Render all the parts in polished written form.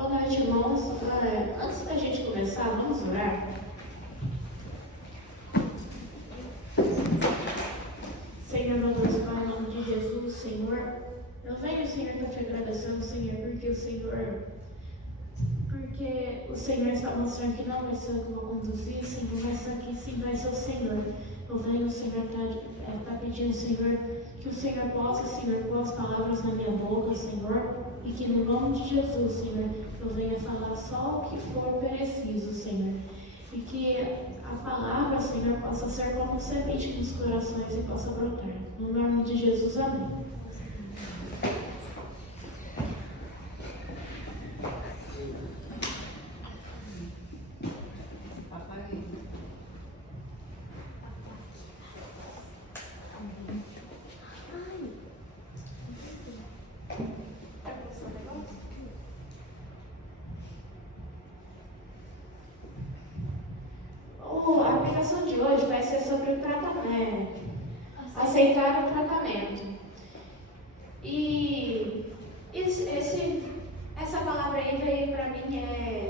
Boa noite, irmãos. Antes da gente começar, vamos orar. Senhor, meu Deus, Pai, em nome de Jesus, Senhor, eu venho, Senhor, estou te agradecendo, Senhor, porque o Senhor está mostrando que não vai ser eu que vou conduzir, Senhor, mas aqui sim vai ser o Senhor. Eu venho, Senhor, para pedindo, Senhor, que o Senhor possa, Senhor, pôr as palavras na minha boca, Senhor, e que no nome de Jesus, Senhor, eu venha falar só o que for preciso, Senhor. E que a palavra, Senhor, possa ser como semente nos corações e possa brotar. No nome de Jesus, amém. A aplicação de hoje vai ser sobre o tratamento, aceitar o tratamento. E essa palavra aí veio para mim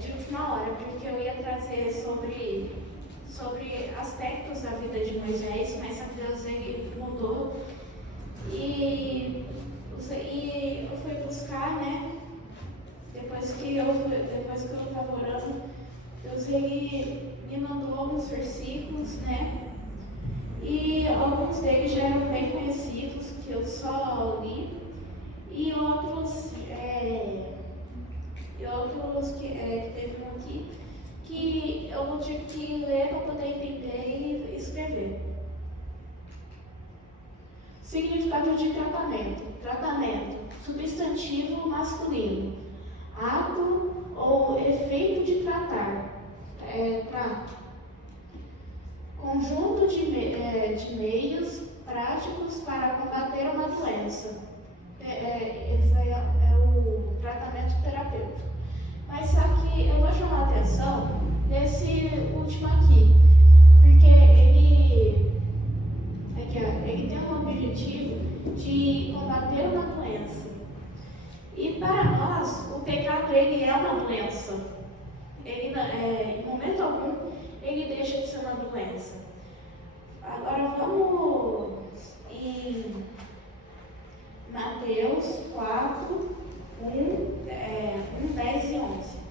de última hora, porque eu ia trazer sobre aspectos da vida de Moisés, mas a Deus ele mudou. E eu fui buscar, né? Depois que eu estava orando, Deus ele me mandou alguns versículos, né? E alguns deles já eram bem conhecidos, que eu só li, e outros que teve um aqui, que eu tive que ler para poder entender e escrever. Significado de tratamento. Tratamento, substantivo masculino. Ato ou efeito de tratar. Conjunto de meios práticos para combater uma doença. Esse é o tratamento terapêutico. Mas só que eu vou chamar a atenção nesse último aqui, porque ele tem um objetivo de combater uma doença. E para nós, o pecado ele é uma doença. Ele, em momento algum, ele deixa de ser uma doença. Agora vamos em Mateus 4, 10 e 11.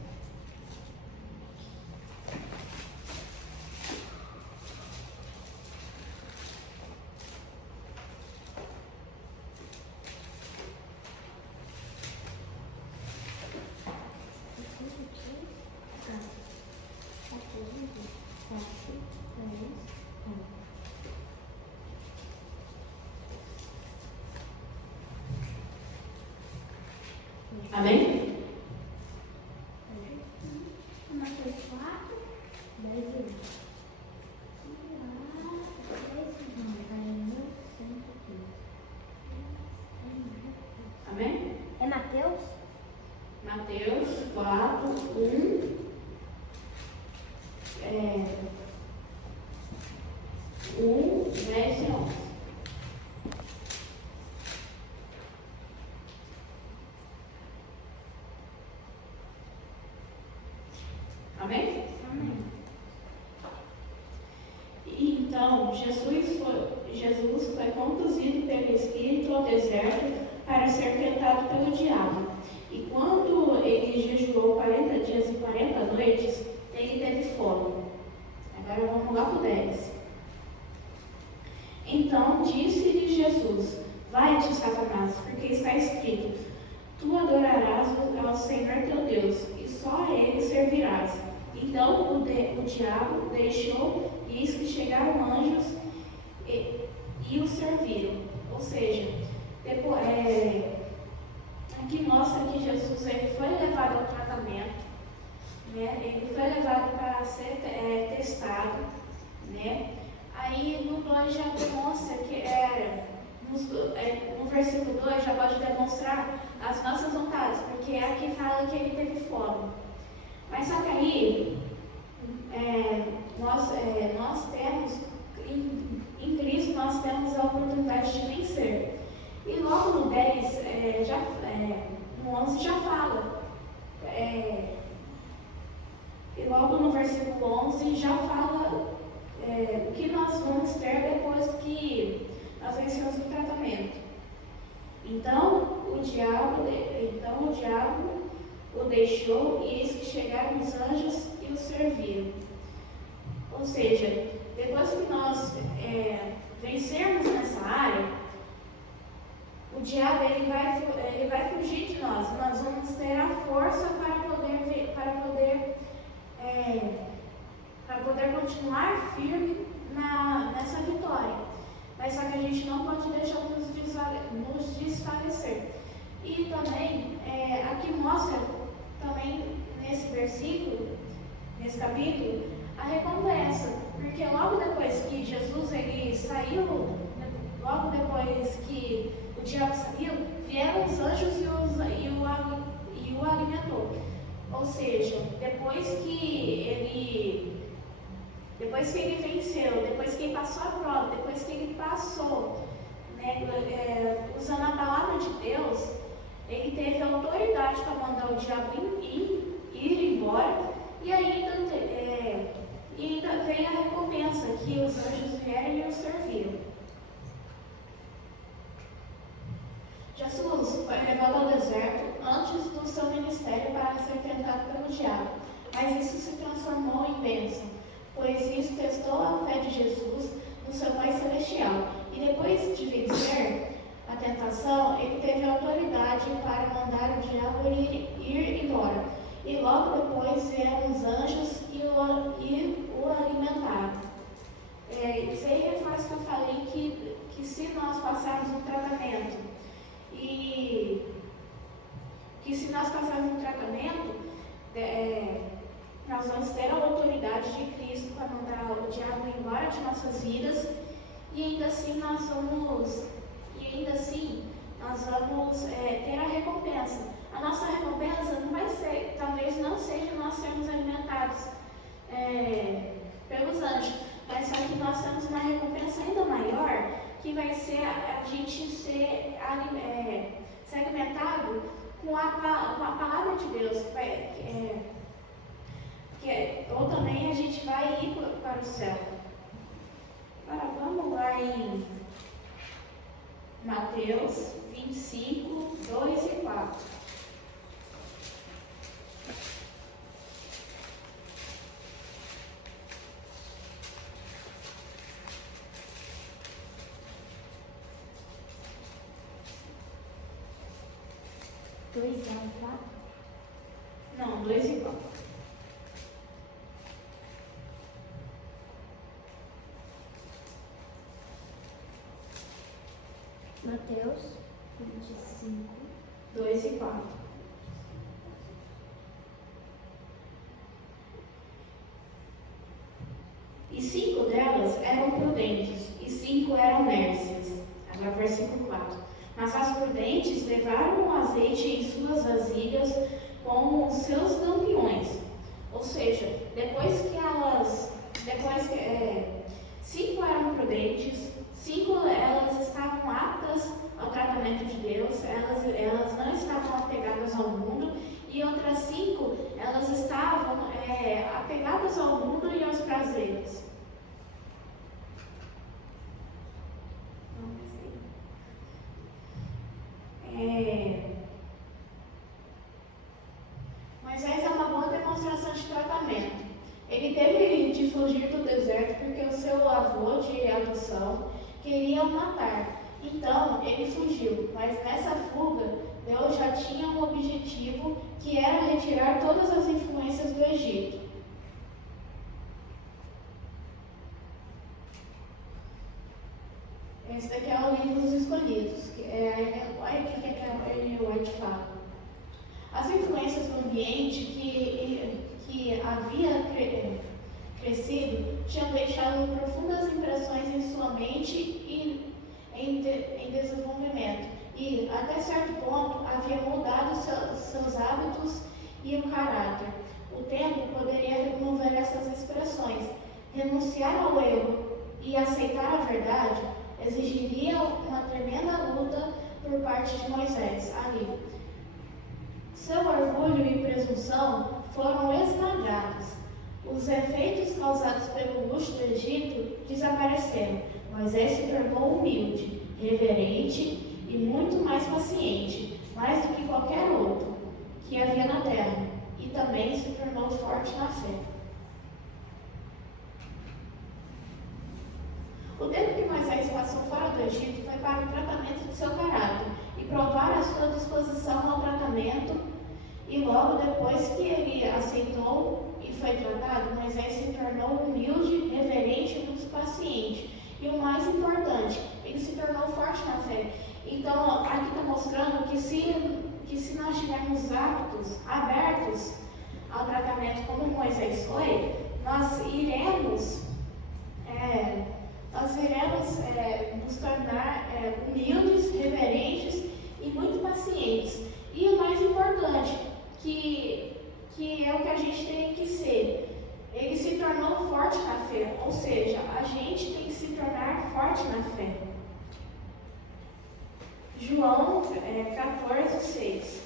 Amém? Mateus 4, 10 e 11. Amém? É Mateus? Mateus 4, 1, 10 e 11. Amém? Amém. E então, Jesus foi conduzido pelo Espírito ao deserto para ser tentado pelo diabo. E quando ele jejuou 40 dias e 40 noites, ele teve fome. Agora vamos lá para o 10. Então disse-lhe Jesus: Vai-te, Satanás, porque está escrito: Tu adorarás ao Senhor teu Deus, e só a Ele servirás. Então o diabo deixou, e eis que chegaram anjos e o serviram. Ou seja, aqui mostra que Jesus ele foi levado ao tratamento, né? Ele foi levado para ser testado, né? Aí no 2 já demonstra que no versículo 2 já pode demonstrar as nossas vontades, porque aqui fala que ele teve fome. Mas só que aí nós temos, em Cristo, nós temos a oportunidade de vencer. E logo no 10, no 11 já fala E logo no versículo 11 já fala o que nós vamos ter depois que nós vencemos o tratamento. Então o diabo o deixou, e eis que chegaram os anjos e o serviram. Ou seja, depois que nós vencermos nessa área, o diabo ele vai fugir de nós. Nós vamos ter a força para poder continuar firme nessa vitória. Mas só que a gente não pode deixar nos desfalecer. E também, aqui mostra também nesse versículo, nesse capítulo, a recompensa. Porque logo depois que Jesus ele saiu, logo depois que o diabo saiu, vieram os anjos e o alimentou. Ou seja, depois que ele venceu, depois que ele passou a prova, depois que ele passou, usando a palavra de Deus, ele teve autoridade para mandar o diabo ir embora, e ainda veio a recompensa, que os anjos vieram e o serviram. Jesus foi levado ao deserto antes do seu ministério para ser tentado pelo diabo, mas isso se transformou em bênção, pois isso testou a fé de Jesus no seu Pai Celestial. E depois de vencer a tentação, ele teve autoridade para mandar o diabo ir embora. E logo depois vieram os anjos e o alimentaram. Isso aí reforça que eu falei que se nós passarmos um tratamento, nós vamos ter a autoridade de Cristo para mandar o diabo embora de nossas vidas, e ainda assim nós vamos ter a recompensa. A nossa recompensa não vai ser, talvez não seja nós sermos alimentados pelos anjos, mas só que nós temos uma recompensa ainda maior, que vai ser a gente ser alimentado com a palavra de Deus, ou também a gente vai ir para o céu. Agora vamos lá em Mateus 25, 2 e 4. Não, 2 e 4. Mateus 25, 2 e 4. E 5 delas eram prudentes, e 5 eram nércias. Agora versículo 4. Mas as prudentes levaram o azeite em suas vasilhas com os seus lampiões. Ou seja, depois que 5 eram prudentes, 5 elas estavam aptas ao tratamento de Deus, elas não estavam apegadas ao mundo, e outras 5 elas estavam apegadas ao mundo e aos prazeres. Moisés é uma boa demonstração de tratamento. Ele teve de fugir do deserto porque o seu avô de adoção queria o matar. Então ele fugiu, mas nessa fuga Deus já tinha um objetivo, que era retirar todas as influências do Egito. Esse daqui é o livro dos escolhidos, olha o que a Ellen White fala. As influências do ambiente que havia crescido tinham deixado profundas impressões em sua mente e em desenvolvimento, e até certo ponto havia mudado seus hábitos e o caráter. O tempo poderia remover essas expressões. Renunciar ao erro e aceitar a verdade exigiria uma tremenda luta por parte de Moisés ali. Seu orgulho orgulho e presunção foram esmagados. Os efeitos causados pelo luxo do Egito desapareceram. Moisés se tornou humilde, reverente e muito mais paciente, mais do que qualquer outro que havia na terra, e também se tornou forte na fé. O tempo que Moisés passou fora do Egito foi para o tratamento do seu caráter e provar a sua disposição ao tratamento, e logo depois que ele aceitou e foi tratado, Moisés se tornou humilde, reverente e muito paciente. E o mais importante, ele se tornou forte na fé. Então, aqui está mostrando que se nós tivermos hábitos abertos ao tratamento como Moisés foi, nós iremos nos tornar humildes, reverentes e muito pacientes. E o mais importante, que é o que a gente tem que ser, ele se tornou forte na fé, ou seja, a gente tem que se tornar forte na fé. João 14:6.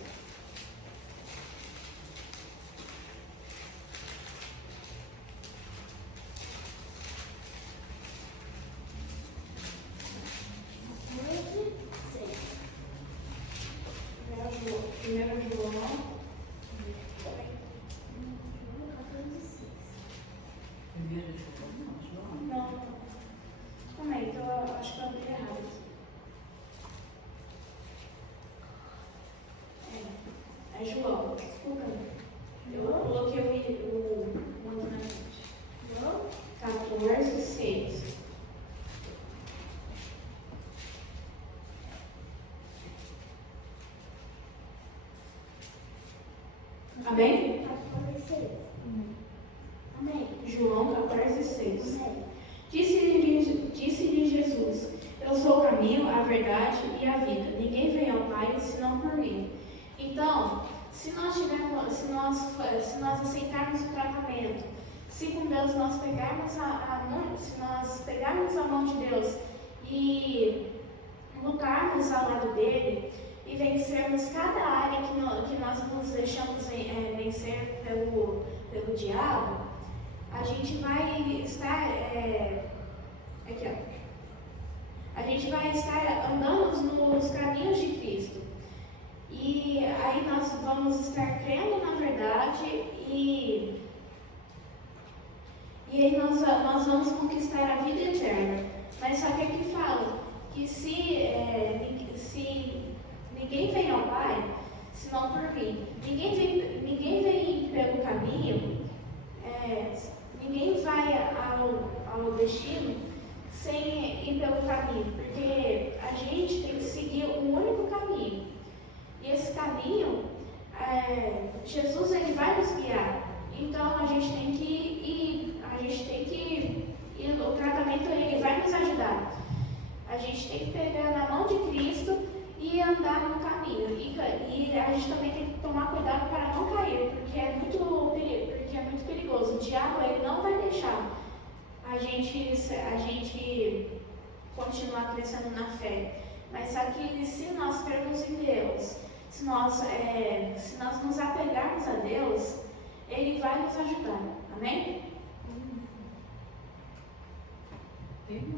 Primeiro João. Não. Calma aí, então eu acho que eu abri errado. É João, desculpa. Eu coloquei o outro na frente. João 14:6. Amém? Amém. João 14:6. Disse-lhe Jesus: Eu sou o caminho, a verdade e a vida. Ninguém vem ao Pai senão por mim. Então, se nós aceitarmos o tratamento, se com Deus nós pegarmos a mão de Deus e lutarmos ao lado dele e vencermos cada área que nós nos deixamos vencer pelo diabo, a gente vai estar a gente vai estar andando nos caminhos de Cristo. E aí nós vamos estar crendo na verdade e aí nós vamos conquistar a vida eterna. Mas só que aqui fala que se ninguém vem ao Pai senão por mim. Ninguém vem pelo caminho, ninguém vai ao destino sem ir pelo caminho, porque a gente tem que seguir um único caminho. E esse caminho, Jesus ele vai nos guiar. Então a gente tem que ir, o tratamento ele vai nos ajudar. A gente tem que pegar na mão de Cristo e andar no caminho. E a gente também tem que tomar cuidado para não cair, porque é muito perigoso. O diabo ele não vai deixar a gente continuar crescendo na fé. Mas só que se nós crermos em Deus, se nós nos apegarmos a Deus, Ele vai nos ajudar. Amém? Tem